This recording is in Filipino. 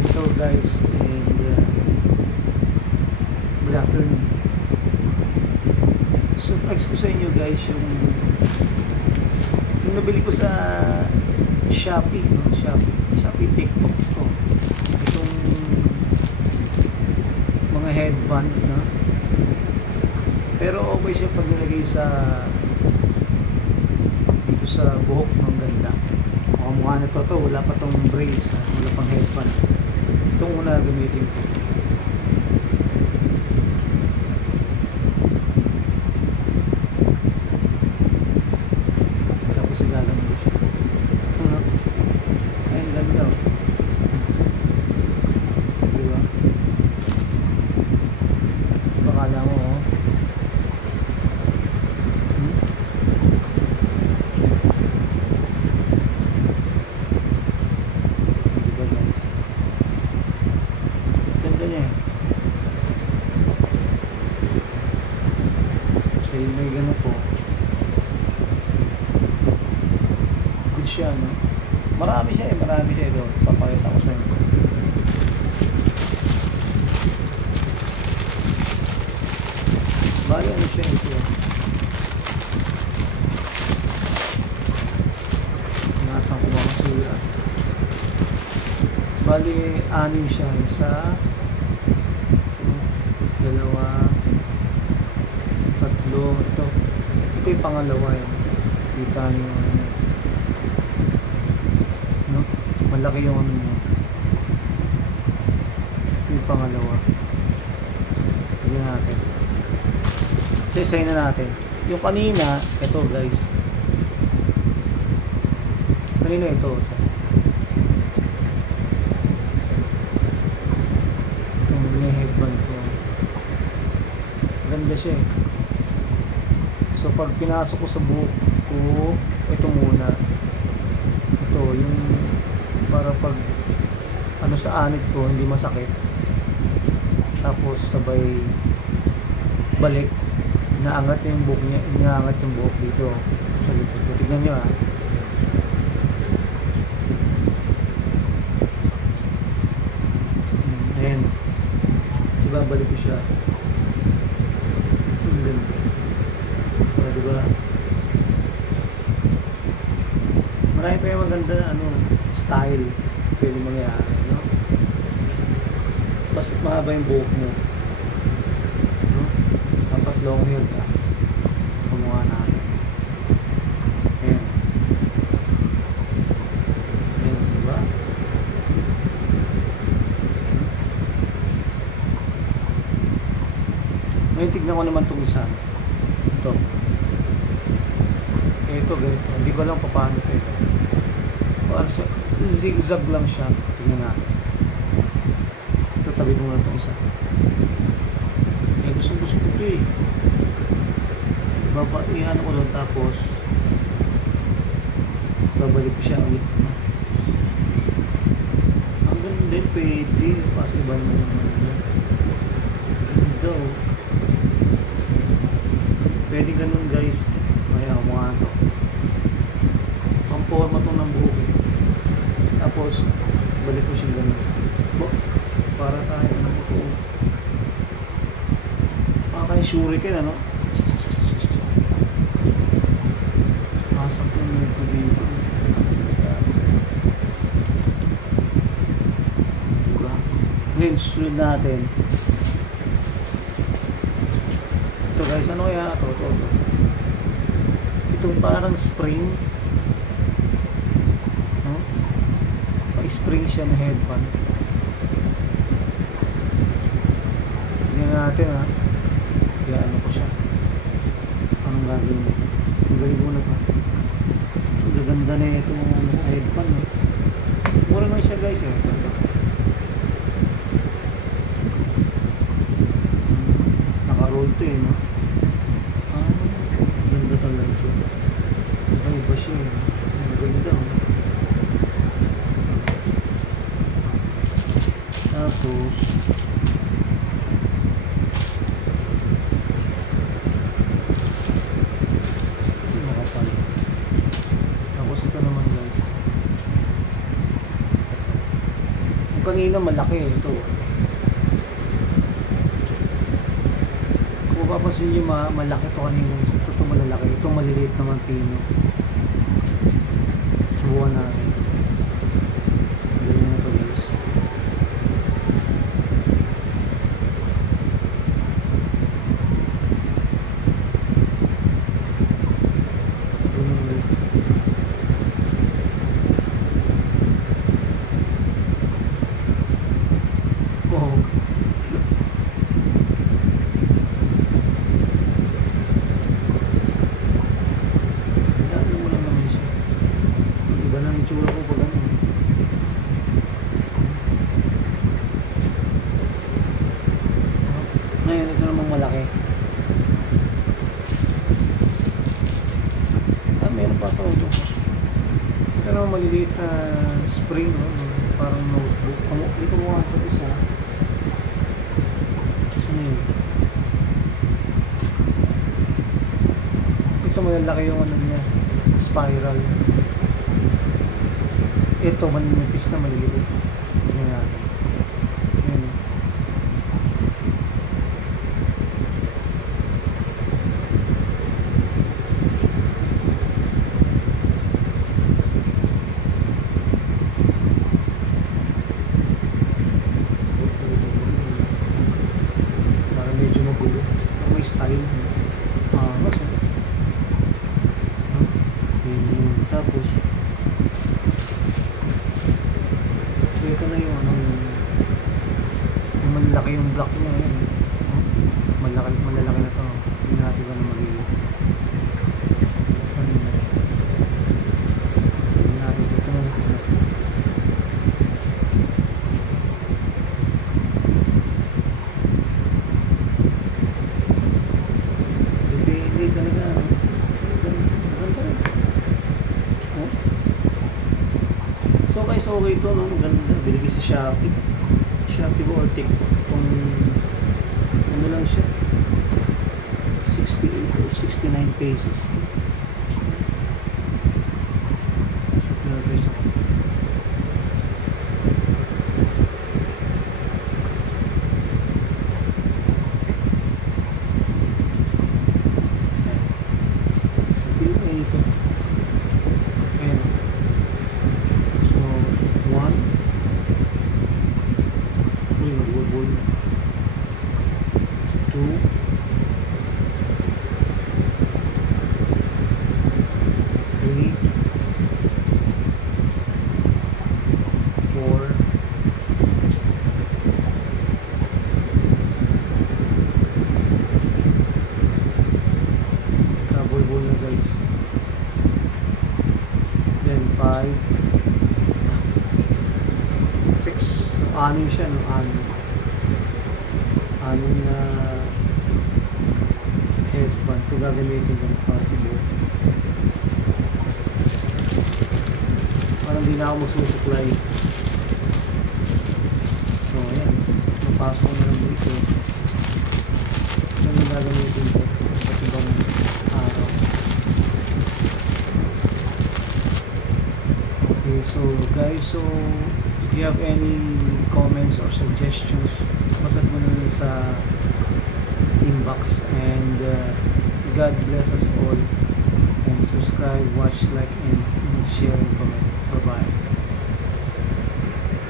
Okay, so guys, and good afternoon. So flex ko sa inyo guys yung nabili ko sa Shopee, no? Shopee TikTok ko. Itong mga headband, no? Pero okay siya pag nilagay sa dito sa buhok ng ganda. Mukha na to, wala pa tong brace, ha? Wala pang headband. Itong una gamitin ko. Tapos igalang ko siya. Ayun, ganda. Diba? Bakala mo, oh. May gano'n po. Good siya, no? Marami siya ito. Papakita ko sa inyo. Bali, ano siya ito? Ingatan ko ba masira? Bali, 6 siya. Isa, dalawa, tatlo, ito yung pangalawa yun. Kita nyo no? Malaki yung ano nyo. Ito yung pangalawa. Tignan natin. Isa na natin. Yung kanina, ito guys. Kanina ito. Yung may headband ko. Ganda siya eh. So pag pinasok ko sa buhok ko, ito muna. Ito yung para pag ano sa anit ko hindi masakit. Tapos sabay balik, inaangat yung buhok niya, inaangat yung buhok dito sa likod ko. Tignan nyo ah. Ayan. Kasi babalik ko siya. Ang ganda. Diba? Marami pa yung maganda na ano, style pwede mangyari, no? Tapos mahaba yung buhok mo, no? Dapat long hair ka. Kumuha natin. Ayan. Ayan, diba? Ngayon tignan ko naman itong isa. Ito. Ito ganito, hindi ko alam paano ito. Parang siya, zigzag lang siya. Tingnan natin. Ito, tabi ko muna itong isa. Gusto ko ito eh. Iyan ko doon tapos babalik ko siya ulit. Ang ganda din, pwede. Kasi iba naman naman. Ganda oh. Pwede ganun guys. Kaya mga ito. Pamporma itong ng buhok eh. Tapos balik ko siyang ganun. Para tayo ng buto. Kayo shuriken ano? Pasok yung ito dito. Diba? Ngayon sunod natin. Ito guys, ano kaya ito? Itong parang spring, no? Pa-spring siya na headband. Tignan natin ha. Kaya ano ko siya. Anong gagawin mo? Ang galing mo na pa. Ang gaganda na itong headband eh. Mura naman siya guys eh. Naka-roll to eh no? Ganda talaga ito. Ay ba siya eh. Ang ganda oh. Tapos makapal. Tapos ito naman guys. Kanina malaki ito. Kung mapapansin nyo malaki to kanina. Ito malalaki. Ito maliliit naman pino. Subukan natin. Ganyan na ito guys. Itsura ko pag ano. Ngayon, ito namang malaki. Meron pa ito. Ito namang maliliit na spring, no? Parang notebook. Ito mo nga ito isa. Saan yun? Ito malalaki yung ano niya. Spiral. Ito manipis na maliliit. Tingnan natin. Ayan. Para medyo magulo. May style. Mas tapos ito na yung ano, yung malaki yung block niya yun. Malalaki na to. Hindi natin ba na magiging hindi natin ito na hindi talaga maganda rin. So guys, okay ito, no? Maganda. Binigay si Shopee or TikTok. Kung ano lang siya, 68 or 69 pesos. So guys, then 5 6 anim siya, no? Anim na headband. Ito gagamitin ko para sa buhok. Parang di na ako magsusupply. So ayan, napasok ko na lang dito. Ito yung gagamitin ko sa ibang araw. Okay, so guys, so if you have any comments or suggestions, pasad mo na sa inbox, and God bless us all, and subscribe, watch, like, and share, and comment. Bye bye.